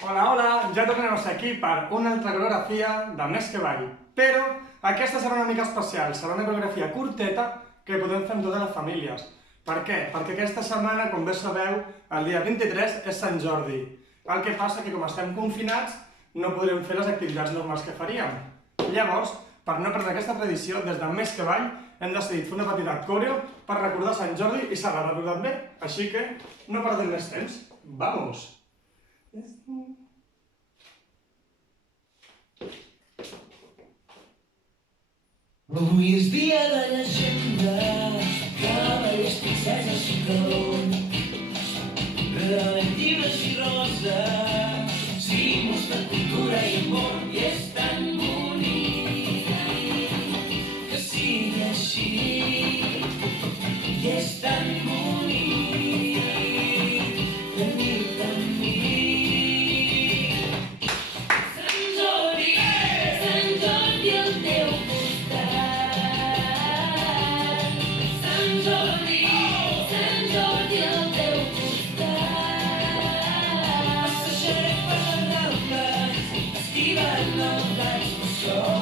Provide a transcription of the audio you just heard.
Hola, hola! Ja tornem a ser aquí per una altra coreografia de Més que Ball. Però aquesta serà una mica especial, serà una coreografia curteta que podem fer amb totes les famílies. Per què? Perquè aquesta setmana, com bé sabeu, el dia 23 és Sant Jordi. El que passa que com estem confinats no podrem fer les activitats normals que faríem. Llavors, per no perdre aquesta tradició, des de Més que Ball hem decidit fer una petita coreo per recordar Sant Jordi i s'ha recordat bé. Així que no perdem més temps. Vamos! Avui és dia de llegendes, cavallers, princeses i clons, regalem llibres i roses, símbols de cultura i amor, i és tan bonic que sigui així, i és tan bonic tenir-te amb mi. Sant Jordi al teu Sant Jordi al teu costat. Passejarem per les Rambles, esquivant els raigs del sol.